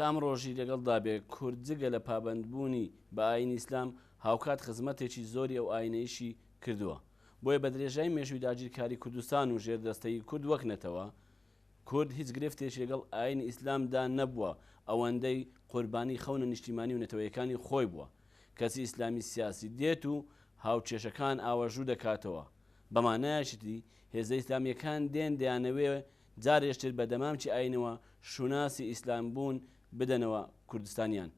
کە ئەم ڕۆژی لەگەڵدا بێ کورد جگە لە پابەندبوونی بە ئاینی ئیسلام هاوکات خزمەتێکی زۆری ئەو ئاینەیشی کردووە. بۆیە بە درێژای مێژووی داگیرکاری کوردستان و ژێردەستەی کورد وەک نەتەوە کورد هیچ گرفتێکی لەگەڵ ئاینی ئیسلامدا نەبووە ئەوەندەی قوربانی خەونە نیشتیمانی و نەتەوەیەکانی خۆی بووە. کەسی ئیسلامی سیاسی دێت و هاوچێشەکان ئاوەژوو دەکاتەوە. بەمانایشتی هێزە ئیسلامیەکان دێن دەیانەوێ جارێشتر بە دەمامکی ئاینەوە شوناسی ئیسلام بوون بدەنەوە کوردستانیان.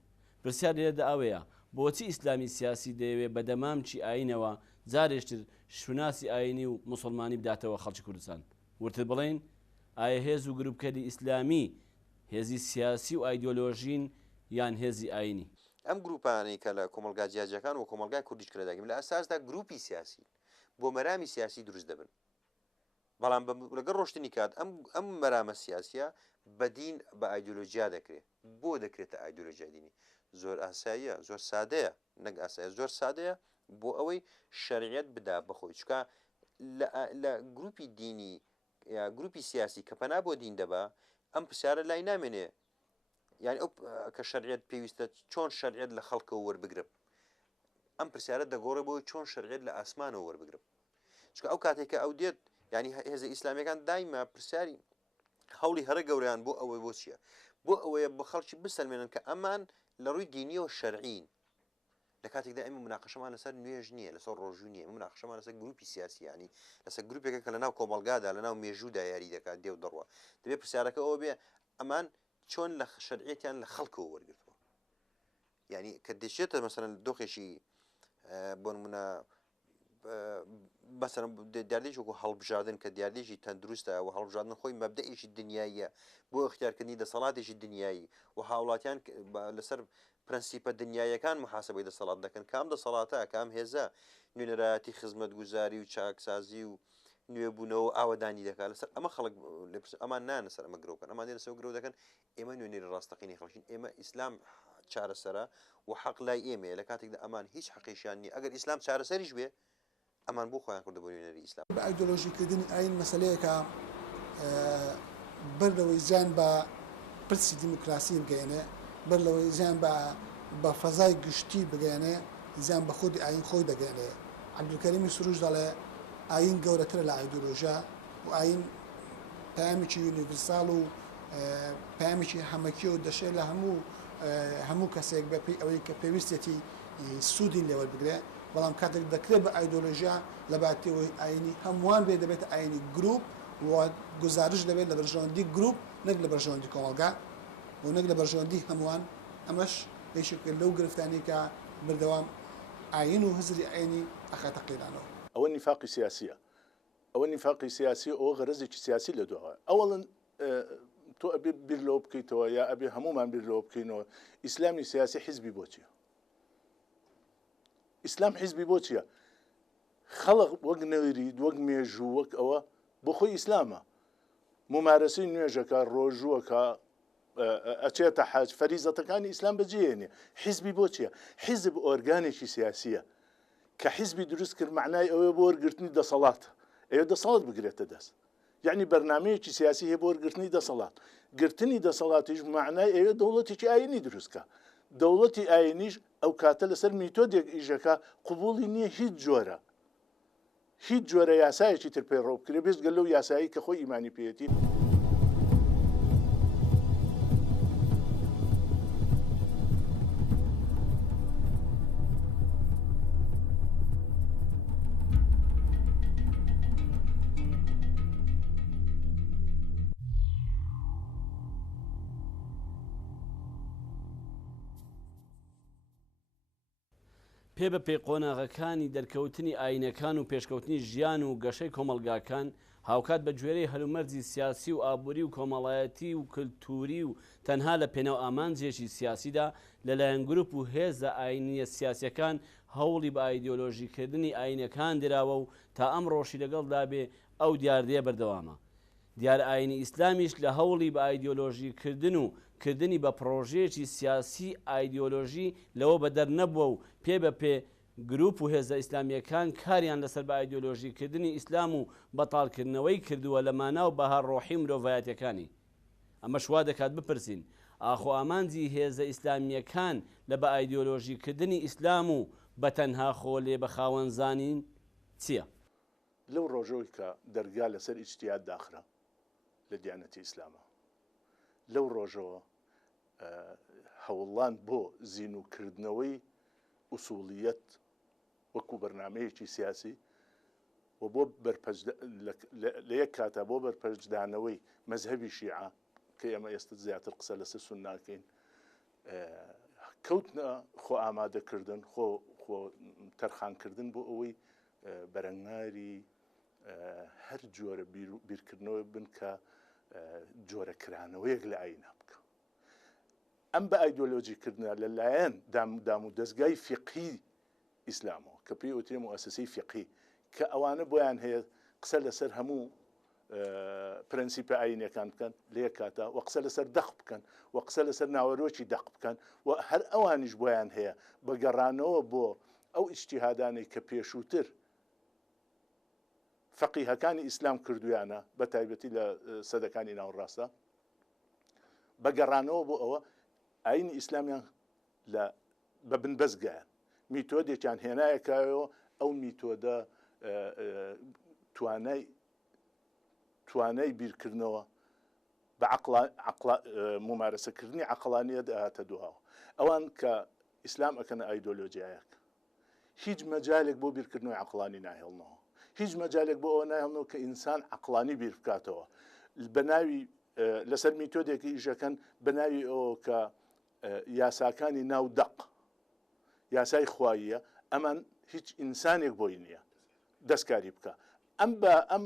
پرسیار لێرەدا ئەوەیە بۆچی ئیسلامی سیاسی دەیەوێت بە دەمامکی ئاینەوە جارێشتر شوناسی ئاینی و موسڵمانی بداتەوە خەڵکی کوردستان؟ ورتر بڵێن ئایا هێز و گروپکەری ئیسلامی هێزی سیاسی و ئایدۆلۆژین یان هێزی ئاینی؟ ئەم گروپانەی کە لە کۆمەلگا جیاجەکان و کۆمەلگای کوردیش کرێداگەین لە ئەساسدا گروپی سیاسی بۆ مەرامی سیاسی دروست دەبن، بەڵام لەگەڵ ڕۆشتنی کات ئەم مەرامە سیاسیە بەدین بە ئایدۆلۆژیا دەکرێت. بۆ دەکرێتە ئایدۆلۆژیا دینی؟ زۆر ئاساییە، زۆر سادەیە، نەک ئاسایە، زۆر سادەیە بۆ ئەوەی شەریعەت بدا بەخۆی. چکە لە گروپی دینی یا گروپی سیاسی کە پەنا بۆ دین دەبا ئەم پرسیارە لای نامێنێ، یعنی ئەو کە شەریعەت پێویستە چۆن شەریعەت لە خەڵکەوە وەربگرم، ئەم پرسیارە دەگۆڕێ بۆی چۆن شەریعەت لە ئاسمانەوە وەربگرم. چکە ئەو کاتێککە ئەو دێت، ینی هێزە ئیسلامیەکان دایما پرسیاری هەوڵی هەرە گەوریان بۆ ئەوەی بۆ چییە؟ بۆ ئەوەیە بە خەڵکی بسەلمێنن کە ئەمان لە ڕووی دینیەوە شەرعین. لە کاتێکدا ئەمە مناقەشەمان لەسەر نوێژ نییە، لەسەر ڕۆژوو نییە، مناقەشەمان لەسەر گروپی سیاسی، ینی لەسەر گروپێکە کە لەناو کۆمەلگادا لەناو مێژوودا یاری دەکات دێ و دەڕوە. دەبێت پرسیارەکە ئەوە بێ ئەمان چۆن لە شەرعیەتیان لە خەڵکەوە وەرگرتووە. ینی کە دەچێتە مەسەرەن دۆخێکی بۆ نمونە بەسەرم دیاردێکی وەکو هەڵبژاردن کە دیاردێکی تەندروستە و هەڵبژاردن خۆی مەبدەئێکی دنیاییە بۆ اختیارکردنی دەسەڵاتێکی دنیایی و هاوڵاتیان لەسەر پرەنسیپە دنیایەکان محاسبەی دەسەڵات دەکەن. کام دەسەڵاتە کام هێزە نوێنەرایەتی خزمەتگوزاری و چاکسازی و نوێبوونەوە ئاوەدانی دەکات لەسەر ئەمە خەڵک ئەمان نانە سەر ئەمە گرۆکەن، ئەمان دێنە سەر گرۆ دەکەن ئێمە نوێنەری ڕاستەقینی خەڵکین، ئێمە ئیسلام چارەسەرە و حەق لای ئێمە لە کاتێکدا ئەمان هیچ حەقیشیان نییە. ئەگەر ئیسلام چارەسەریش بێ ئەمان بۆ خۆیان کردە بۆ نوێنەری ئیسلام. بە ئایدۆلۆژیکردنی ئاین مەسەلەیەکە بەر لەوەی زیان بە پرسی دیموکراسی بگەێنێ، بەر لەوەی زیان بە فەزای گشتی بگەێنێ، زیان بە خودی ئاین خۆی دەگەێنێ. عەبدولکەریمی سروش دەڵێ ئاین گەورەترە لە ئایدۆلۆژیا و ئاین پەیامێکی یونیڤرساڵ و پەیامێکی هەمەکی و دەشێت لە هەموو کەسێک بەپی ئەوەی کە پێویستێتی سوودی لێوەربگرێ. بەڵام کاتێک دەکرێت بە ئایدۆلۆژیا لە باتەوەی ئاینی هەمووان بێ دەبێت ئاینی گروپ و گزارش دەبێت لە بەرژەوەندی گروپ نەک لە بەرژەوەندی کۆمەلگا و نەک لە بەرژەوەندی هەمووان. ئەمەش یەکێک لەو گرفتانی کە بەردەوام ئاین و هزری ئاینی ئەخاتە قیرانەوە. ئەوە نیفاقی سیاسیە، ئەوە نیفاقی سیاسی، ئەوە غەرەزێکی سیاسی لە دووە. ئەوەڵن تۆ ئەبێ بیر لەوە بکەیتەوە یا ئەبێ هەمومان بیر لەوە بکەینەوە ئیسلامی سیاسی حیزبی بۆ چییە؟ ئیسلام حیزبی بۆ چییە؟ خەڵق وەک نەویرید وەک مێژوو وەک ئەوە بۆ خۆی ئیسلامە، ممارەسەی نوێژەکە ڕۆژووەکە ئەچێتە حەج فەریزەتەکانی ئیسلام بەجێهێنێ. حیزبی بۆ چییە؟ حیزب ئۆرگانێکی سیاسیە کە حیزبی دروست کرد معنای ئەوەیە بۆ وەرگرتنی دەسەڵات، ئەوە دەسەڵات بگرێتە دەست، یعنی بەرنامەیەکی سیاسی هەیە بۆ وەرگرتنی دەسەڵات. گرتنی دەسەڵاتیش معنای ئەوێ دەوڵەتێکی ئاینی دروستکە. دەوڵەتی ئاینیش ئەو کاتە لەسەر میتۆدێک ئیژەکە قبوڵی نییە هیچ جۆرە یاسایەکی تر پێی ڕۆ بکرێ بێزگە لەو یاسایی کە خۆی ئیمانی پێێتی. پێ بە پێی قۆناغەکانی دەرکەوتنی ئاینەکان و پێشکەوتنی ژیان و گەشەی کۆمەلگاکان هاوکات بە گوێرەی هەلومەرجی سیاسی و ئابووری و کۆمەڵایەتی و کللتوری و تەنها لە پێناو ئامانجێکی سیاسیدا لەلایەن گروپ و هێزە ئاینیە سیاسیەکان هەوڵی بە ئایدۆلۆژیکردنی ئاینەکان دراوە و تا ئەم ڕۆژی لەگەڵدا بێ ئەو دیاردەیە بەردەوامە. دیارە ئاینی ئیسلامیش لە هەوڵی بە ئایدۆلۆژیکردن و کردنی بە پرۆژەیەکی سیاسی ئایدۆلۆژی لەوە بەدەر نەبووە و پێ بە پێ گروپ و هێزە ئیسلامیەکان کاریان لەسەر بە ئایدۆلۆژیکردنی ئیسلام و بەتاڵکردنەوەی کردووە لە ماناو بەهار ڕۆحی مرۆڤایەتیەکانی. ئەمە شوا دەکات بپرسین ئاخۆ ئامانجی هێزە ئیسلامیەکان لە بە ئایدۆلۆژیکردنی ئیسلام و بەتەنها خۆ لێ بە خاوەنزانین چییە؟ لەو ڕۆژەوەی کە دەرگا لەسەر ئیجتیهاد داخرا لە دیانەتی ئیسلامە، لەو ڕۆژەوە هەوڵان بۆ زینوکردنەوەی ئوسوڵیەت وەکو بەرنامەیەکی سیاسی و بۆ لە یەک کاتە بۆ بەرپەرجدانەوەی مەزهەبی شیعە کە ئێمە ئێستا زیاتر قسە لەسەر سون ناکەین، کەوتنە خۆ ئامادەکردن خۆ تەرخانکردن بۆ ئەوەی بەرەنگاری هەر جۆرە بیرکردنەوە بن کە جۆرەکرانەوەیەک لە ئاینە بکە. ئەم بە ئایدۆلۆجیکردنە لەلایەن دام و دەستگای فقهی ئیسلامەوە کە پێی وترێ موسسەی فقهی کە ئەوانە بۆیان هەیە قسە لەسەر هەموو پرەنسیپە ئاینەکان بکەن لە یەک کاتە و قسە لەسەر دەق بکەن و قسە لەسەر ناوەرۆکی دەق بکەن و هەر ئەوانیش بۆیان هەیە بەگەڕانەوە بۆ ئەو ئیجتیهادانەی کە پێشووتر فەقیهەکانی ئیسلام کردویانە بە تایبەتی لە سەدەکانی ناوەڕاستە، بەگەڕانەوە بۆ ئەوە ئاینی ئیسلامیان بە بنبەستگایان میتۆدێکیان هێنایەکایەوە ئەو میتۆدە توانای بیرکردنەوە بە ممارەسەکردنی عەقڵانیەت هاتە دواوە. ئەوان کە ئیسلام ئەکەنە ئایدۆلۆجیایەک هیچ مەجالێک بۆ بیرکردنەوەی عەقڵانی ناهێڵنەوە، هیچ مەجالێک بۆ ئەوە ناهێڵنەوە کە ئینسان عەقڵانی بیر بکاتەوە بە ناوی لەسەر میتۆدێکی ئیشەکەن بە ناوی ئەوە کە یاساکانی ناو دەق یاسای خواییە، ئەمان هیچ ئینسانێک بۆی نییە دەستکاری بکە. ئەم بە ئەم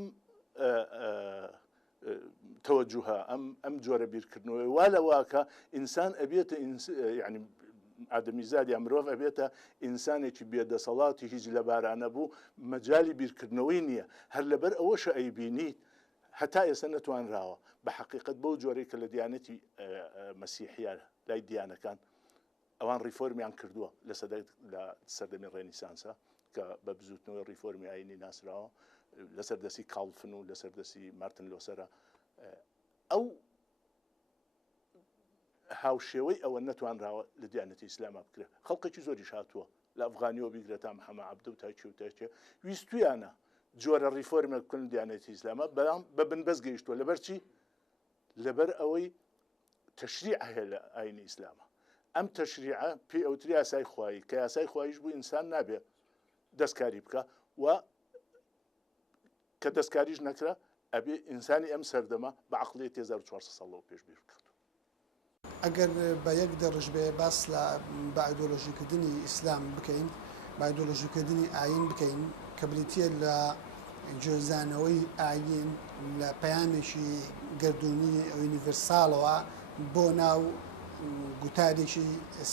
تەوەجوهە ئەم جۆرە بیرکردنەوەی وا لە واکە ئینسان ئەبێتە یعنی ئادەمیزاد یا مرۆڤ ئەبێتە ئینسانێکی بێدەسەڵاتی هیچ لە بارانە بوو مەجای بیرکردنەوەی نییە. هەر لەبەر ئەوەشە ئەیبینیت هەتا ئێستا نەتوانراوە بە حقیقت بەو جۆرەی کە لە دیانەتی مەسیحیان لای دیانەکان ئەوان ڕیفۆرمیان کردووە لە سەردەمی ڕێنیسانسە کە بە بزوتنەوەی ڕیفۆرمی ئاینی ناسراوە لەسەر دەستی کاڵفن و لەسەر دەستی مارتن لۆسەرە. ئەو هاوشێوەی ئەوە نەتوانراوە لە دیانەتی ئیسلامە بکرێت. خەڵقێکی زۆریش هاتووە لە ئەفغانیەوە بیگرێت تا محەممەد عەبدە و تاچی و تاچێ ویستویانە جۆرە ڕیفۆرمێک بکەن دیانەتی ئیسلامە بەڵام بە بنبەست گەیشتووە. لەبەر چی؟ لەبەر ئەوەی تەشریع هەیە لە ئاینی ئیسلامە. ئەم تەشریعە پێی ئەوتری یاسای خوایی کە یاسای خواییش بوو ئینسان نابێت دەستکاری بکە و کە دەستکاریش نەکرا ئەبێ ئینسانی ئەم سەردەما بە عەقڵیەت 1400 ساڵەوە پێش بیر بکات. ئەگەر بە یەک دەڕژ بێ باس لە بە ئایدۆلۆژیکردنی ئیسلام بکەین بە ئایدۆلۆژیکردنی ئاین بکەین کە بریتە لە جۆزانەوەی ئاین لە پەیامێکی گردردونی یونیڤرساڵەوە بۆ ناو گوتارێکی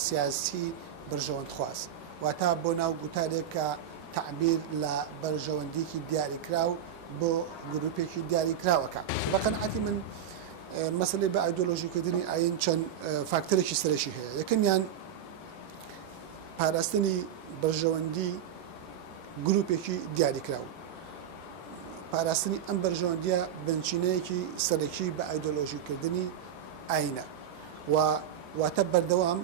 سیاسی بەرژەوەندخواست واتە بۆ ناو گوتارێک کە تعبیر لە بەرژەوەندێکی دیاریکراو بۆ گروپێکی دیاریکراوەکە. بە قەنعەتی من مەسەلەی بە ئایدۆلۆژیکردنی ئاین چەند فاکتەرێکی سەرەکی هەیە. یەکەمیان پاراستنی بەرژەوەندی گروپێکی دیاریکراو، پاراستنی ئەم بەرژەوەندیە بنچینەیەکی سەرەکی بە ئایدۆلۆژیکردنی ئاینە و واتە بەردەوام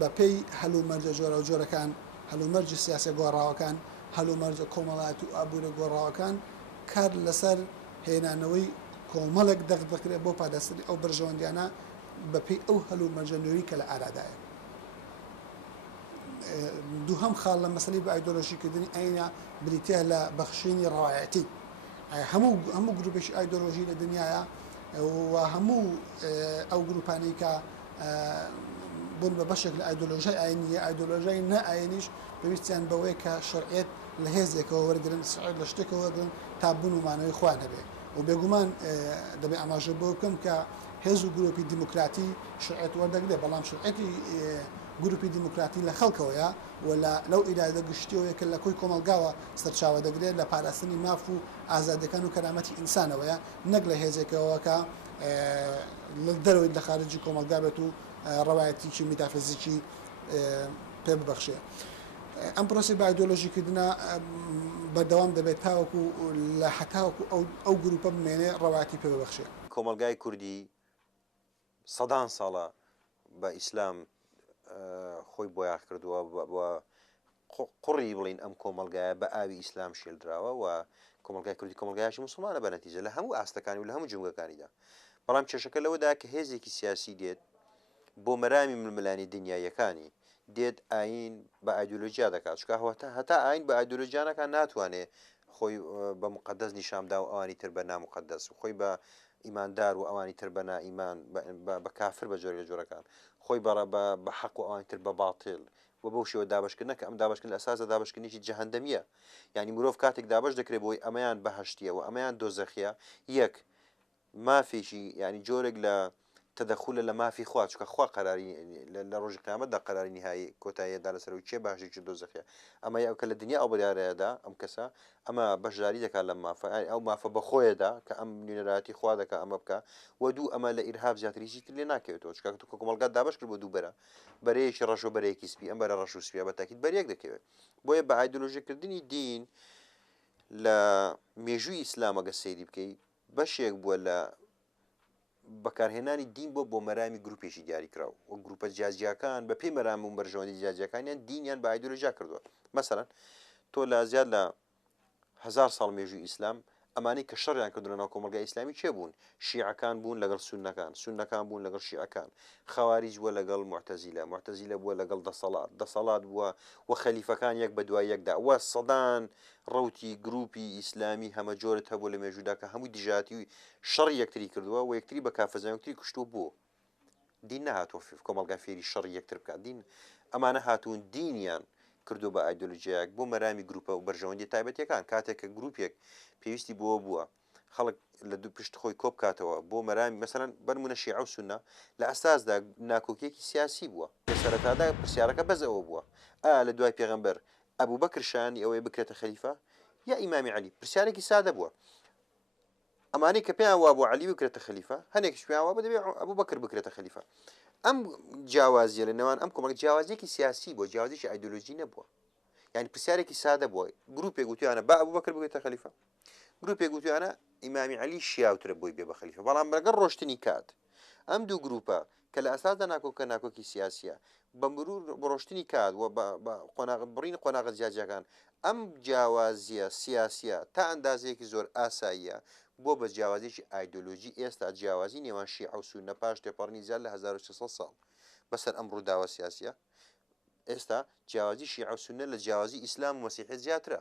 بە پێی هەلومەرجە جۆرە و جۆرەکان هەلومەرجی سیاسە گۆڕاوەکان هەلومەرجە کۆمەڵات و ئابوورە گۆڕاوەکان کار لەسەر هێنانەوەی کۆمەڵێک دەخدەکرێت بۆ پاداستنی ئەو بەرژەوەندیانە بە پێی ئەو هەلومەرجە نوێی کە لە ئارادایە. دووهەم خاڵ لە مەسەلەی بە ئایدۆلۆژیکردنی ئاینە بریتە لە بەخشینی ڕەوایەتی. هەموو گروپێکی ئایدۆلۆژی لە دنیاە و هەموو ئەو گروپانەی کە بوون بە بەشێک لە ئایدۆلۆژیای ئاینیە ئایدۆلۆژیای نەئاینیش پێویستیان بەوەی کە شەرعیەت لە هێزێکەوە وەرگرن سعید لە شتێکەوە وەرگرن تا بوون و مانەوەی خوان هەبێ و بێگومان دەبێ ئاماژە بۆ بکەم کە هێز و گروپی دیموکراتی شەرعیەت وەردەگرێت بەڵام شەرعیەتی گروپی دیموکراتی لە خەڵکەوەیە و لەو ئیرادە گشتیەوەی کە لە کۆی کۆمەلگاوە سەرچاوە دەگرێت لە پاراستنی ماف و ئازادەکان و کەرامەتی ئینسانەوەیە نەک لە هێزێکەوە کە لە دەرەوەی لە خارجی کۆمەلگا بێت و ڕەوایەتیکی میتافیزیکی پێ ببەخشێ. ئەم پرۆسی بە ئایدۆلۆژیکردنە بەردەوام دەبێت تاوەکو لە حتاوەکو ئەو گروپە بمێنێ ڕەوایەتی پێ ببەخشێ. کۆمەلگای کوردی سەدان ساڵە بە ئیسلام خۆی بۆیاغ کردووە بە قوڕی بڵین ئەم کۆمەلگایە بە ئاوی ئیسلام شێلدراوە و کۆمەلگای کوردی کۆمەلگایشی مسلمانە بە نەتیجە لە هەموو ئاستەکانی و لە هەموو جنگەکانیدا بەڵام کێشەکە لەوەدا کە هێزێکی سیاسی دێت بۆ مەرامی ململانی دنیایەکانی دێت ئاین بە ئایدۆلۆژیا دەکات چکە هەتا ئاین بە ئایدۆلۆژیانەکان ناتوانێت خۆی بە مقدەس نیشامدا و ئەوانی تر بە نامقدەس و خۆی بە ئیماندار و ئەوانی تر بە نائیمان بە کافر بە جۆرە جۆرەکان خۆی بە حەق و ئەوانی تر بە باڵتێل و بەو شێوە دابشکردنەکە ئەم دابشکن لە ئەساسە دابشکردنیی جەهەندەمیە یعنی مرۆڤ کاتێک دابش دەکرێت بۆی ئەمەیان بەهشتیە و ئەمەیان دۆزەخیە یەک مافێکی ینی جۆرێک لە تەدەخولە لە مافی خوا چکە خوا قەراری لە ڕۆژی قیامەتدا قەراری نهایی کۆتاییدا لەسەر و چێ باشێکی دۆزەخیە ئەمە یاکە لە دنیا ئەو بەدارەیەدا ئەم کەسە ئەمە بەشداری دەکات لە مافە ئەو مافە بەخۆیەدا کە ئەم نوێنەراتی خوا دەکە ئەمە بکە و دوو ئەمە لە ئیرهاب زیاتریزی تر لێ ناکەوێتەوە چکە کۆمەلگات دابش کرد بۆ دووبەرە بەرەیەکی ڕەش و بەرەیەکی سپی ئەم بەرە ڕەش و سپیە بە تاکید بەریەک دەکەوێت بۆیە بە ئایدۆلۆژیکردنی دین لە مێژووی ئیسلامەگە سەیری بکەیت بەشێک بووە لە بەکارهێنانی دین بۆ مەرامی گروپێکی دیاریکراوە و گروپە جیاجیەکان بە پێی مەرام و بەرژەوەندی جیاجیەکانیان دینیان بە ئایدۆلۆژیا کردووە مەسەڵەن تۆ لە زیاد لە 1000 ساڵ مێژووی ئیسلام ئەمانەی کە شەڕیان کردوونە ناو کۆمەلگای ئیسلامی چێ بوون شیعەکان بوون لەگەڵ سونەکان بوون لەگەڵ شیعەکان خەواریج بووە لەگەڵ معتەزیلە بووە لەگەڵ دەسەڵات بووە و خەلیفەکان یەک بە دوای یەکدا وە سەدان ڕوتی گروپی ئیسلامی هەمە جۆرت هەبوو لە مێژوودا کە هەمووی دژاتی و شەڕی یەکتری کردووە و یەکتری بە کافەزانیەکتری کوشتووە بوو دین نهاتوە کۆمەلگا فێری شەڕی یەکتر بکات دین ئەمانە هاتوون دینیان کردو بە ئایدۆلۆژیایەک بۆ مەرامی گروپە و بەرژەوەندی تایبەتیەکان کاتێک کە گروپێک پێویستی بووە خەڵک لە دوو پشت خۆی کۆ بکاتەوە بۆ مەرامی مەسەرەن بەرمونە شیعە و سونە لە ئەساسدا ناکۆکیەکی سیاسی بووە لە سەرەتادا پرسیارەکە بەزەوە بووە لە دوای پێغەمبەر ئەبوو بەکر شایانی ئەوەی بکرێتە خەلیفە یا ئیمامی عەلی پرسیارێکی سادە بووە ئەمانەی کە پێیان وا بۆ عەلی بکرێتە خەلیفە هەنێکیش پێیان وا بەدەبێ ئەبوو بەکر بکرێتە خەلیفە ئەم جیاوازیە لە نێوان ئەم کۆمەڵگە جیاوازیەکی سیاسی بۆ جیاوازیی ئایدۆلۆژی نەبووە یعنی پرسیارێکی سادە بووە گروپێک گوتیانە با ئەبوو بەکر بکرێتە خەلیفە گروپێک گوتیانە ئیمامی عەلی شیاوترە بۆی بێ بە خەلیفە بەڵام بەرگەر ڕۆشتنی کات ئەم دوو گروپە کە لە ئەساسدا ناکۆکی سیاسیە بە مرور ڕۆشتنی کات و بڕین قۆناغە جیاجیەکان ئەم جیاوازیە سیاسیە تا ئەندازەیەکی زۆر ئاساییە بۆ بە جیاوازیی ئایدۆلۆژی ئێستا جیاوازی نێوان شیعە و سونە پاش تێپەڕنی زیاد لە 1600 ساڵ بەسەر ئەم ڕووداوە سیاسیە ئێستا جیاوازی شیعە و سونە لە جیاوازی ئیسلام و مەسیحیەت زیاترە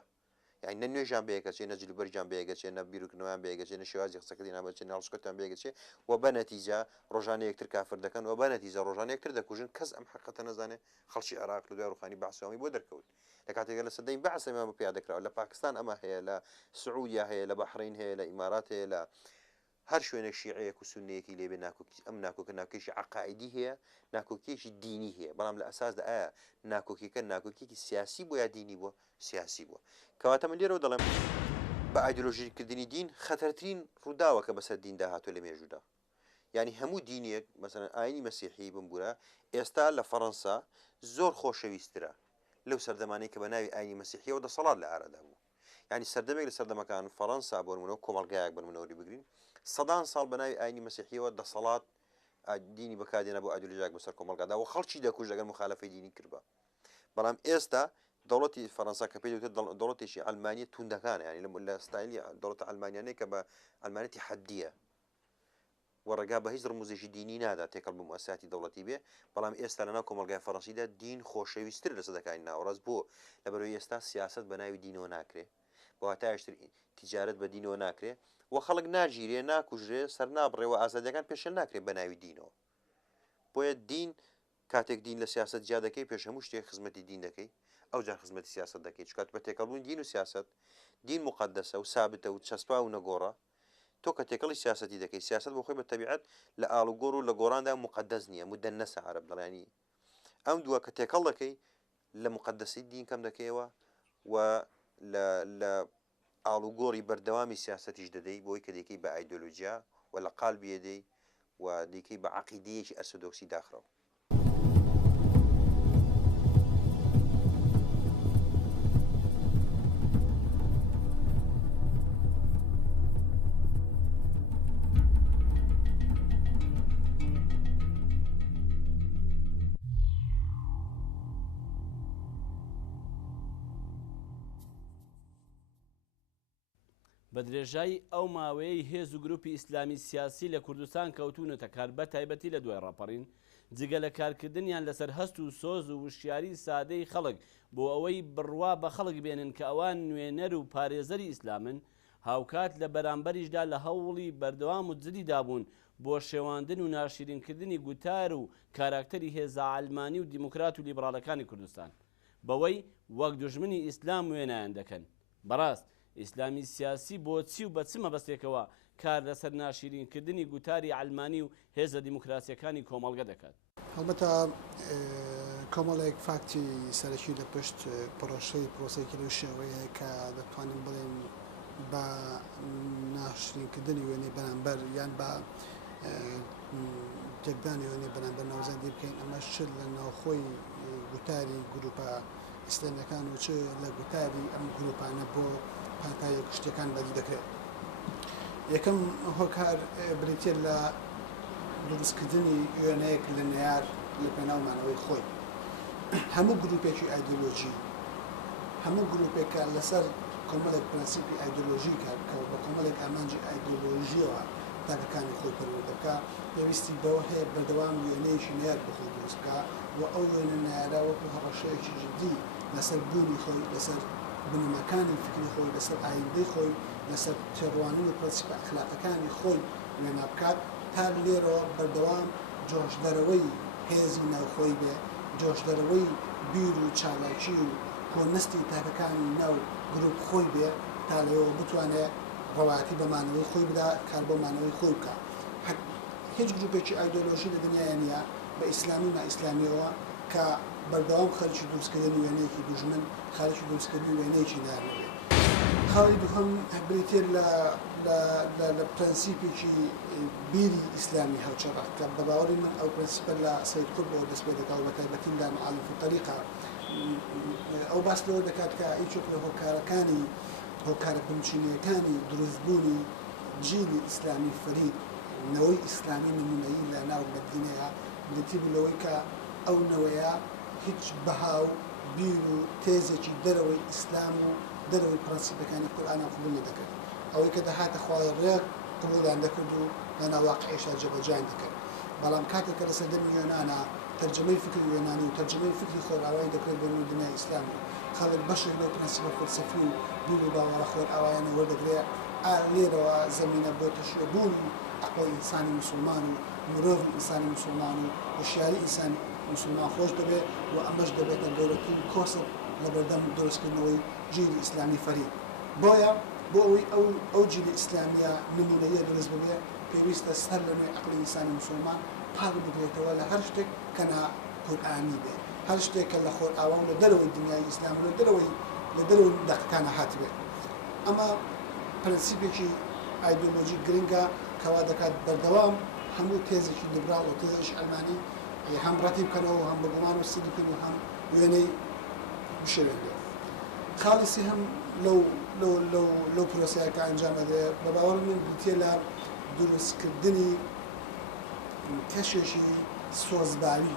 یعنی نە نوێژیان بەیەکەچێ نە جلوبەرجیان بەیەکەچێ نە بیرروکردنەوەیان بەیەکەچێ نە شێوازی قسەکردنیان بەچێ نە هەڵسوکەتیان بەیەکەچێ و بە نەتیجە ڕۆژانە یەکتر کافر دەکەن و بە نەتیجە ڕۆژانە یەکتر دەکوژن کەس ئەم حقیقەتە نەزانێ خەڵکی عێراق لە دوای ڕوخانی بەحسەوەمی بۆ دەرکەوت لە کاتێکە لە سەدەی بەحسەمیان بە پیاده دەکراوە لە پاکستان ئەمە هەیە لە سعودیا هەیە لە بەحرین هەیە لە ئیمارات هەیە لە هەر شوێنێک شیعەیەک و سوننیەکی لێبێ ناکۆکی ئەم ناکۆکە ناکۆکیی عەقائیدی هەیە ناکۆکیەکی دینی هەیە بەڵام لە ئەساسدا ئایا ناکۆکیەکە ناکۆکیێکی سیاسی بۆ یا دینی بووە سیاسی بووە کەواتە من لێرەوە دەڵێم بە ئایدۆلۆژیکردنی دین خەتەرترین ڕووداوەکە بەسەر دیندا هاتووە لە مێژوودا یعنی هەموو دینێک مەسەڵەن ئاینی مەسیحی بمبورە ئێستا لە فەڕەنسا زۆر خۆشەویسترە لەو سەردەمانەی کە بە ناوی ئاینی مەسیحیەوە دەسەڵات لە ئارەدا بوو یعنی سەردەمێک لە سەردەمەکان فەڕەنسا بۆنمونەوە کۆمەڵگایەک بنمونەوەری بگرین سەدان ساڵ بە ناوی ئاینی مەسیحیەوە دەسەڵات دینی بەکاردێنە بۆ ئایدۆلۆژیاک بەسەر کۆمەڵگادا و خەڵکی دەکوژ لەگەر مخالەفەی دینی کردبە بەڵام ئێستا دەوڵەتی فەڕەنسا کە پێی دەوترێت دەوڵەتێکی ئەلمانیە توندەکانە ینی لە ستایلی دەوڵەتە ئەلمانیانەیە کە بە ئەلمانەتی حەدیە وەڕێگا بە هیچ ڕموزێکی دینی نادا تێکەڵ بە موسساتی دەوڵەتی بێ بەڵام ئێستا لەناو کۆمەڵگای فەڕەنسیدا دین خۆشەویستتر لە سەدەکانی ناوەڕاست بۆ لەبەرەوەی ئێستا سیاست بە ناوی دینەوە ناکرێ بۆ هاتایشتر تیجارەت بە دینەوە ناکرێ و خەڵک ناژیرێ ناکوژرێ سەر نابڕێەوە ئازادیەکان پێشێن ناکرێت بە ناوی دینەوە بۆیە دین کاتێک دین لە سیاست جیا دەکەی پێش هەموو شتێک خزمەتی دین دەکەی ئەو جار خزمەتی سیاست دەکەی چکات بە تێکەڵبوون دین و سیاست دین مقدسە و سابتە و چەسپا و نەگۆڕە تۆ کە تێکەڵی سیاسەتی دەکەی سیاست بۆ خۆی بە تەبیعەت لە ئاڵوگۆڕ و لە گۆڕاندا مقدس نییە مدەنەسە عەرەب دەڵێنی ئەم دووە کە تێکەڵ دەکەی لە مقدسی دین کەم دەکەیەوە و لە ئاڵوگۆڕی بەردەوامی سیاسەتیش دەدەی بۆی کە دەکەی بە ئایدۆلۆژیا و لە قالبی دەی و دیکەی بە عەقیدەیەکی ئەرسۆدۆکسی داخڕەوە بە درێژایی ئەو ماوەیەی هێز و گروپی ئیسلامی سیاسی لە کوردستان کەوتونەتە کار بە تایبەتی لە دوای ڕاپەڕین جگە لە کارکردنیان لەسەر هەست و سۆز و وشیاری سادەی خەڵک بۆ ئەوەی بڕوا بە خەڵک بێنن کە ئەوان نوێنەر و پارێزەری ئیسلامن هاوکات لە بەرامبەریشدا لە هەوڵی بەردەوام و جدی دابوون بۆ شێواندن و ناشرینکردنی گوتار و کاراکتەری هێزە عەلمانی و دیموکرات و لیبراڵەکانی کوردستان بەوەی وەک دوژمنی ئیسلام وێنایان دەکەن. بەڕاست ئیسلامی سیاسی بۆچی و بە چ مەبەستێکەوە کار لەسەر ناشرینکردنی گوتاری عەلمانی و هێزە دیموکراسیەکانی کۆمەڵگە دەکات؟ هەڵبەتە کۆمەڵێک فاکتی سەرەکی لە پشت پرۆژەی پرۆسەیەکی لەو شێوەیە کە دەتوانین بڵێن بە ناشرینکردنی وێنەی بەرامبەر یان بە تێکدانی وێنەی بەرامبەر ناوزەندی بکەین ئەمە شت لە ناوخۆی گوتاری گروپە ئیسلامیەکان و چ لە گوتاری ئەم گروپانە بۆ پانتایە شتەکان بەدی دەکرێت. یەکەم هۆکار بریتێ لە دروستکردنی وێنەیەک لە نێیار لە پێناومانەوەی خۆی هەموو گروپێکی ئایدۆلۆژی هەموو گروپێکە لەسەر کۆمەڵێک پرەنسیپی ئایدۆلۆژی کارکەوت بە کۆمەڵێک ئامانجی ئایدۆلۆژیەوە تاکەکانی خۆی پەروەردەکە پێویستی بەوە هەیە بەردەوام وێنەیەکی نێیار بخۆی دروست بکە و ئەو وێنە نێیارە وەکو هەڕەشەیەکی جدی لەسەر بوونی خۆی لەسەر بنەماکانی فکری خۆی لەسەر ئایندەی خۆی لەسەر تێڕوانین و پرەنسیپە ئەخلاقەکانی خۆی وێنە بکات تا لێرەوە بەردەوام جۆشدەرەوەی هێزی ناوخۆی بێ جۆشدەرەوەی بیر و چالاکی و کۆنستی تاکەکانی ناو گروپ خۆی بێ تا لەوە بتوانێت ڕەواتی بەمانەوەی خۆی بدا کار بۆمانەوەی خۆی بکە. هیچ گروپێکی ئایدۆلۆژی لە دنیای نییە بە ئیسلامی و نائیسلامیەوە کە بەردەوام خەریکی دروستکردنی وێنەیەکی دوژمن خەریکی دروستکردنی وێنەیەکی نارنەبێ. خاڵی دووەم بریتێ لە پرەنسیپێکی بیری ئیسلامی هەوچەڕە کە بە باوەڕی من ئەو پرەنسیپە لە سەید قوتب بۆ دەست پێ دەکات و بەتایبەتی لە معالم الطەریقە ئەو باس لەوە دەکات کە هیچێک لە هۆکارەکانی هۆکارە بنچینیەکانی دروستبوونی جیلی ئیسلامی فەرید نەوەی ئیسلامی نمونەیی لە ناو مەدینەیە بریتی بوو لەوەی کە ئەو نەوەیە هیچ بەها و بیر و تێزێکی دەرەوەی ئیسلام و دەرەوەی پرەنسیپەکانی قورئانیان قبول نەدەکرد ئەوەی کە دەهاتە خوای ڕێک قبولیان دەکرد و لە ناو واقعیشدا جێبەجیان دەکرد. بەڵام کاتێک کە لەسەر دەمی یۆنانە تەرجەمەی فکری یۆنانی و تەرجەمەی فکری خۆرئاوایی دەکرێت بۆ دنیای ئیسلامی خەڵک بەشێک لەو پرەنسیپە فەلسەفی و بیر و باوەڕە خۆرئاوایانە وەردەگرێت لێرەوە زەمینە بۆ تەشویقبوونی عەقڵی ئینسانی موسڵمان و مرۆڤی ئینسانی موسڵمان و هوشیاری ئینسانی موسڵمان خۆش دەبێت و ئەمەش دەبێتە گەورەترین کۆسپ لە بەردەم دروستکردنەوەی جیلی ئیسلامی فەرید. بۆیە بۆ ئەوەی ئەو جیلی ئیسلامیە نمونەیە دروست ببێت پێویستە سەر لە نوێی عەقڵی ئینسانی موسڵمان پاک بگرێتەوە لە هەر شتێک کە ناقورئانی بێت هەر شتێک کە لە خۆرئاوا و لە دەرەوەی دنیای ئیسلام و لە دەرەوەی دەقەکانە هاتبێت. ئەمە پرەنسیپێکی ئایدۆلۆژی گرنگە کەوا دەکات بەردەوام هەموو تێزێکی لیبرال و تێزێکی ئەلمانی هەم ڕەتی بکەنەوە هەم بە گومان و سلی بکەن و هەم وێنەی بشێوێن لێ. خاڵی سێهەم لەو پرۆسەیە کە ئەنجام دەدرێت بە باوەڕ من بریتێ لە دروستکردنی کەشێکی سۆزباوی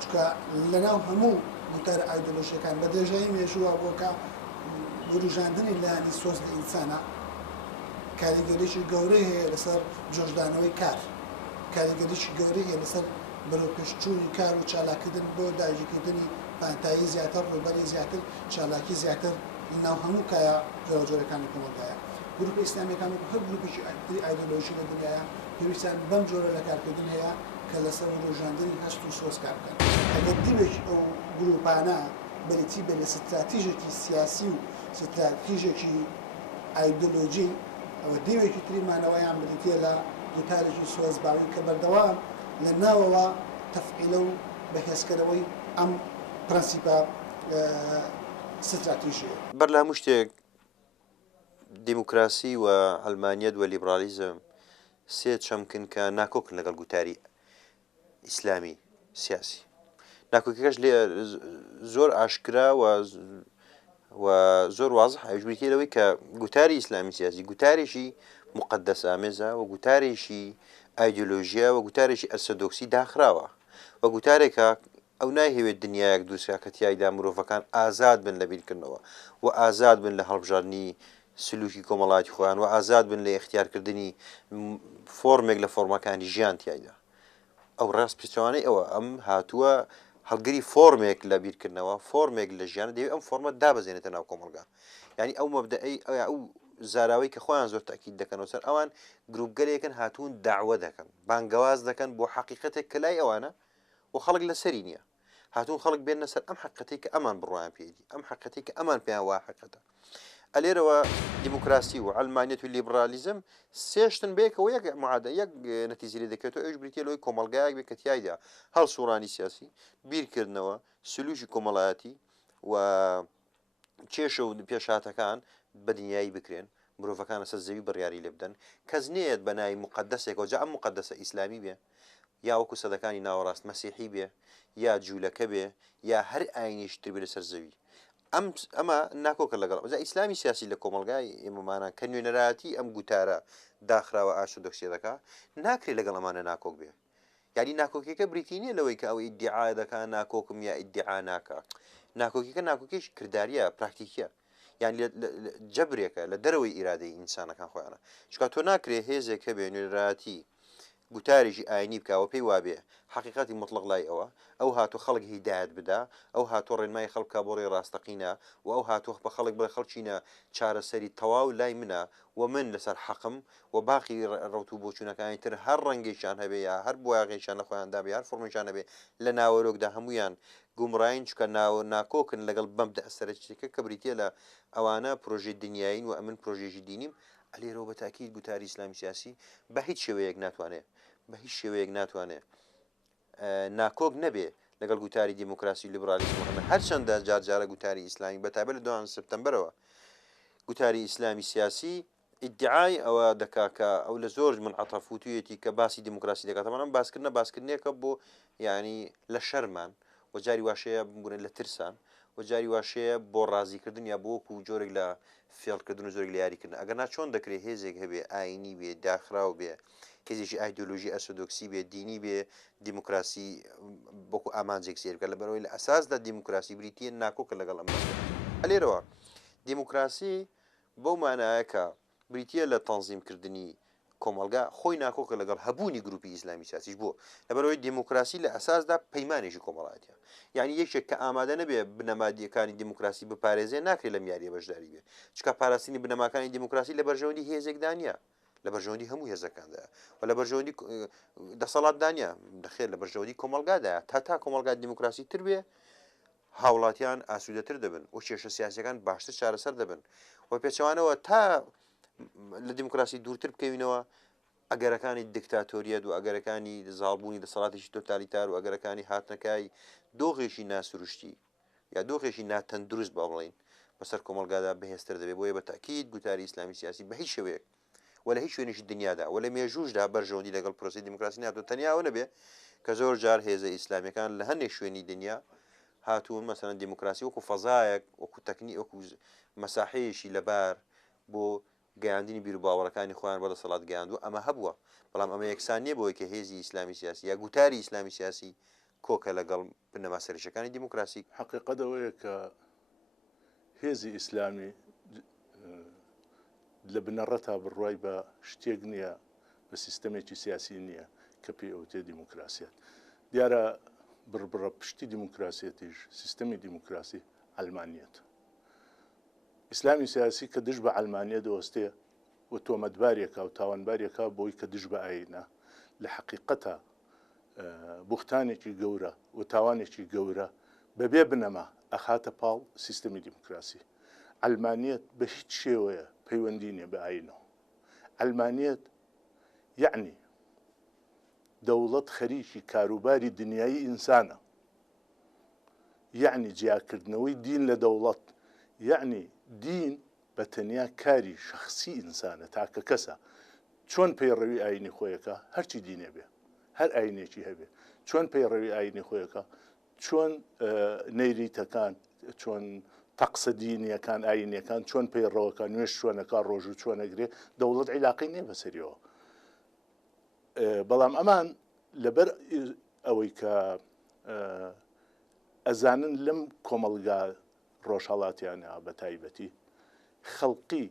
چکە لەناو هەموو گوتار ئایدۆلۆژیەکان بە درێژایی مێژووە بۆکە بروژاندنی لایەنی سۆز لە ئینسانە کاریگەریی گەورەی هەیە لەسەر جۆشدانەوەی کار کاریگەریی گەورەی هەیە لەسەر بەرەوپێشچوونی کار و چالاکردن بۆ داژیکردنی پانتایی زیاتر ڕووبەری زیاتر چالاکی زیاتر لەناو هەموو کایە جۆرەجۆرەکانی کۆمەڵگایە. گروپی ئیسلامیەکان هەر گروپێکی ئایدۆلۆژی لە دنیاە پێویستیان بەم جۆرە لە کارکردن هەیە کە لەسەر ڕۆژاندنی هەست و سۆز کار بکەن. ئەگەر دیوێکی ئەو گروپانە بەریتی بێت لە ستراتیژێکی سیاسی و ستراتیژێکی ئایدۆلۆژی ئەوە دیوێکی تریمانەوەیان بریتێ لە گوتارێکی سۆزباوی کە بەردەوام لە ناوەوە تەفعیلە و بەهێزکەرەوەی ئەم پرەنسیپە ستراتیژیە. بەر لە هەموو شتێک دیموکراسی و ئەلمانیەت و لیبرالیزم سێ چەمکن کە ناکۆکن لەگەڵ گوتاری ئیسلامی سیاسی. ناکۆکیەکەش لێ زۆر ئاشکرا و زۆر وازح ئەوژبیری لەوەی کە گوتاری ئیسلامی سیاسی گوتارێکی مقدس ئامێزە و گوتارێکی ئایدۆلۆژیا و گوتارێکی ئەرسەدۆکسی داخراوە و گوتارێکە ئەو ناهێوێت دنیایەک دروستکە کە تیایدا مرۆڤەکان ئازاد بن لە بیرکردنەوە و ئازاد بن لە هەڵبژاردننی سلوکی کۆمەڵاتی خۆیان و ئازاد بن لە اختیارکردنی فۆرمێک لە فۆرمەکانی ژیان تایدا ئەو ڕاست پێچوانەی ئەوە ئەم هاتووە هەڵگری فۆرمێک لە بیرکردنەوە فۆرمێک لە ژیان دەوێت ئەم فۆرمە دابەزێنێتە ناو کۆمەلگا ینی ئەو مەبدەئی ئەو زاراوەی کە خۆیان زۆر تاکید دەکەنەوە سەر ئەوان گروپگەلێکن هاتوون داوە دەکەن بانگەواز دەکەن بۆ حەقیقەتێک کە لای ئەوانە و خەڵک لەسەری نییە هاتوون خەڵک بێنە سەر ئەم حقەتێک کە ئەمان بڕوایان پێدی ئەم حقەتێک کە ئەمان پێیان وا حقەتە ئەلێرەوە دیموکراسی و ئەلمانیەت و لیبرالیزم سێشتن بێکەوە یەک معادە یەک نەتیجەی دەکەوێتەوە ئەوش بریتە لەوەی کۆمەلگایەک بێت کە تایدا هەڵ سوڕانی سیاسی بیرکردنەوە سلوشی کۆمەڵایەتی و کێشە و پێشاتەکان بە دنیایی بکرێن مرۆڤەکانە سەر زەوی بڕیاری لێ بدەن کەس نێت بە ناوی مقدسێکەوە جا ئەم مقدسە ئیسلامی بێ یا وەکو سەدەکانی ناوەڕاست مەسیحی بێ یا جوولەکە بێ یا هەر ئاینیشتر بێ لەسەر زەوی ئەمە ناکۆکە لەگەڵ جا ئیسلامی سیاسی لە کۆمەلگای ئێمەمانە کە نوێنەراتی ئەم گوتارە داخراوە ئاشودۆکسیە دەکا ناکرێت لەگەڵ ئەمانە ناکۆک بێ یعنی ناکۆکیەکە بریتینیە لەوەی کە ئەو ئیدعا دەکات ناکۆکم یا ئیدعا ناکە ناکۆکیەکە ناکۆکیش کرداریە پراکتیکیە یان جەبرێکە لە دەرەوەی ئیرادەی ئینسانەکان خۆیانە چکە تۆ ناکرێ هێزێک هەبێ نوێنەراتی گوتارێکی ئاینی بکەوە پێی وابێ حقیقەتی مطلق لای ئەو هاتو خەڵک هیدایەت بدا ئەو هاتۆ ڕێنمای خەڵکا بۆ ڕێ ڕاستەقینە و ئەو هاتۆ بە خەڵک بڵێ خەڵچینە چارەسەری تەواو لای منە و من لەسەر حەقم و باقی ڕەوت و بۆچوونەکانی تر هەر ڕەنگێکیان هەبێ یا هەر بواغێکیان لە خۆیاندا بێ هەر فۆرمێکیان هەبێ لە ناوەرۆکدا هەمویان گومڕاین چکە ناکۆکن لەگەڵ بەمدە ئەسەرچێکە کە بریتە لە ئەوانە پرۆژێ دنیاین و ئەمن پرۆژێژی دینیم ئەلێرەوە بە تاکید گوتاری ئیسلامی سیاسی بە هیچ شێوەیەک ناتوانێت بە هیچ شێوەیەک ناتوانێت ناکۆک نەبێ لەگەڵ گوتاری دیموکراسی و لیبرالیزم هەرچەندە جارجارە گوتاری ئیسلامی بەتابەت لە 2 سپتەمبەرەوە گوتاری ئیسلامی سیاسی ئیدعای ئەوە دەکاکە ئەو لە زۆر من عەتەفوتویەتی کە باسی دیموکراسی دەکاتەوەم باسکردنێکە بۆ ینی لە شەرمان و جاری واشەیە ببوونە لە ترسان و جاری واشەیە بۆ ڕازیکردن یا بۆکو جۆرێک لە فێڵکردن و زۆرێک لە یاریکردن ئەگەر ناچۆن دەکرێت هێزێک هەبێ ئاینی بێ داخراو بێ هێزێکی ئایدۆلۆژی ئەسۆدۆکسی بێ دینی بێ دیموکراسی بۆکو ئامانجێک سێرکە لە بەرەوەی لە ئەساسدا دیموکراسی بریتە ناکۆکە لەگەڵ ئەم لێرەوە دیموکراسی بەو مانایەکە بریتە لە تەنزیمکردنی کۆمەلگا خۆی ناکۆکە لەگەڵ هەبوونی گروپی ئیسلامی سیاسیش بووە لەبەرەوەی دیموکراسی لە ئەساسدا پەیمانێکی کۆمەڵاتیە یعنی یەکێک کە ئامادە نەبێ بنەمادیەکانی دیموکراسی بپارێزێ ناکرێت لە میاریە بەشداری بێ چکە پاراستنی بنەماکانی دیموکراسی لە بەرژەوەندی هێزێکدا نیە لە بەرژەوەندی هەموو هێزەکاندا و لە بەرژەوەندی دەسەڵاتدانیا دەخێت لە بەرژەوەندی کۆمەلگادا تا کۆمەلگا دیموکراسی تر بێ هاوڵاتیان ئاسوودەتر دەبن و کێشە سیاسەکان باشتر چارەسەر دەبن و پێچەوانەوە تا لە دیموکراسی دوورتر بکەوینەوە ئەگەرەکانی دیکتاتۆریەت و ئەگەرەکانی زاڵبوونی دەسەڵاتێکی تۆتالیتار و ئەگەرەکانی هاتنەکای دۆغێکی ناسروشتی یا دۆخێکی ناتەندروست با بڵین بەسەر کۆمەلگادا بەهێزتر دەبێت بۆیە بە تاکید گوتاری ئیسلامی سیاسی بە هیچ شێوەیەک ولا هیچ شوێنێکی دنیادا ولا مێژوشدا بەرژەوەندی لەگەڵ پرۆسی دیموکراسی ناتۆ تەنیاوە نەبێ کە زۆر جار هێزە ئیسلامیەکان لە هەندێک شوێنی دنیا هاتوون مەسەرەن دیموکراسی وەکو فەزایەک وەکو تەکنی وەکو مەساحەیەشی لەبار بۆ گەیاندنی بیر و باوەڕەکانی خۆیان بەدەسەڵات گەیاندووە ئەمە هەبووە بەڵام ئەمە یەکسان نییە بۆی کە هێزی ئیسلامی سیاسی یا گوتاری ئیسلامی سیاسی کۆکە لەگەڵ بنەما سەرشەکانی دیموکراسی حقیقەتەوەیە کە هێزی ئیسلامی لە بنەڕەتا بڕوای بە شتێک نییە بە سیستەمێکی سیاسی نییە کە پێی ئەوتێ دیموکراسیەت دیارە بڕبڕە پشتی دیموکراسیەتیش سیستەمی دیموکراسی ئەلمانیەت ئیسلامی سیاسی کە دژ بە ئەلمانیا دەوەستێ و تۆمەتبارێکە و تاوانبارێکە بۆی کە دژ بە ئاینە لە حقیقەتە بوختانێکی گەورە و تاوانێکی گەورە بەبێ بنەما ئەخاتە پاڵ سیستەمی دیموکراسی ئەلمانیەت بە هیچ شێوەیە پەیوەندی نیە بە ئاینەوە ئەلمانیەت یعنی دەوڵەت خەریکی کاروباری دنیای ئینسانە یعنی جیاکردنەوەی دین لە دەوڵەت یعنی دین بە تەنیا کاری شخصی ئینسانە تاکە کەسە چۆن پەیڕەوی ئاینی خۆیەکە هەرچی دینێ بێ هەر ئاینێکی هەبێ چۆن پەیڕەوی ئاینی خۆیەکە چۆن نەیریتەکان چۆن تەقسە دینیەکان ئاینیەکان چۆن پەیڕەوەکە نوێش چۆنەکە ڕۆژ و چۆنەگرێ دەوڵەت عیلاقی نییە بەسەریەوە بەڵام ئەمان لەبەر ئەوەی کە ئەزانن لەم کۆمەلگا ڕۆژهەڵاتیانە بە تایبەتی خەڵقی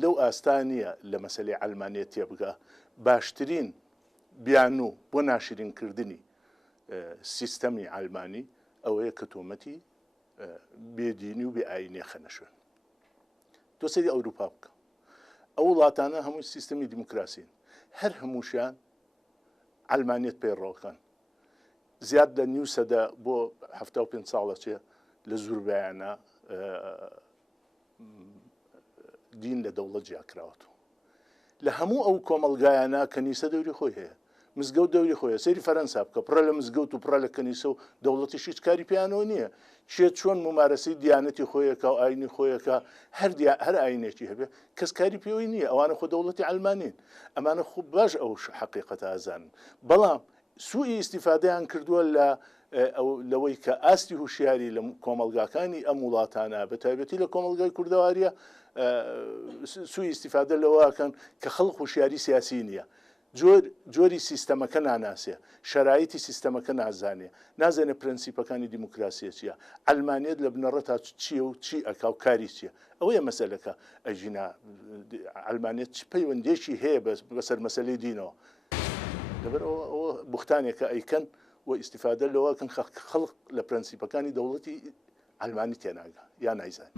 لەو ئاستانیە لە مەسلەی ئەلمانیەت تێبگە باشترین بیان و بۆ ناشرینکردنی سیستەمی ئەلمانی ئەوەیە کە تۆمەتی بێدینی و بێ ئاینێ خەنە شوێن تۆ سەری ئەوروپا بکە ئەو وڵاتانە هەمووی سیستەمی دیموکراسین هەر هەمووشیان ئەلمانیەت پێڕۆکەن زیاد لە نیو سەدا بۆ 75 ساڵە چێ لە زوربیانە دین لە دەوڵەت جیاکراوەتەوە لە هەموو ئەو کۆمەلگایانە کەنیسە دەوری خۆی هەیە مزگەوت دەوری خۆیە سەری فەرەنسا بکە پڕە لە مزگەوت و پڕە لە کەنیسە و دەوڵەتی هیچ کاری پیانەوە نییە شێت چۆن ممارەسی دیانەتی خۆیەکە و ئاینی خۆیەکە هەر ئاینێکی هەبێ کەس کاری پێوەی نییە ئەوانە خۆ دەوڵەتی ئەلمانین ئەمانە خوب باش ئەو حەقیقەتە ئازانن بەڵام سوئی ئیسیفادەیان کردووە لەوەی کە ئاستی هوشیاری لە کۆمەلگاکانی ئەم وڵاتانە بە تایبەتی لە کۆمەلگای کوردەواریە سوئی ئیسیفادە لەوەکەن کە خەڵق هوشیاری سیاسی نییە جۆری سیستەمەکە ناناسێ شەرایطی سیستەمەکە نازانێ نازانێ پرەنسیپەکانی دیموکراسیە چییە ئەلمانیەت لە بنەڕەت تا چییە و چی ئەکا و کاری چییە ئەوەیە مەسەلەکە ئەژینا ئەلمانیەت چ پەیوەندێکی هەیە بەسەر مەسەلەی دینەوە لەبەر ئەوە بوختانێکە ئەیکەن و ئیسیفادە لەوەکەن خەڵق لە پرەنسیپەکانی دەوڵەتی ئەلمانی تێناگە یا نایزان.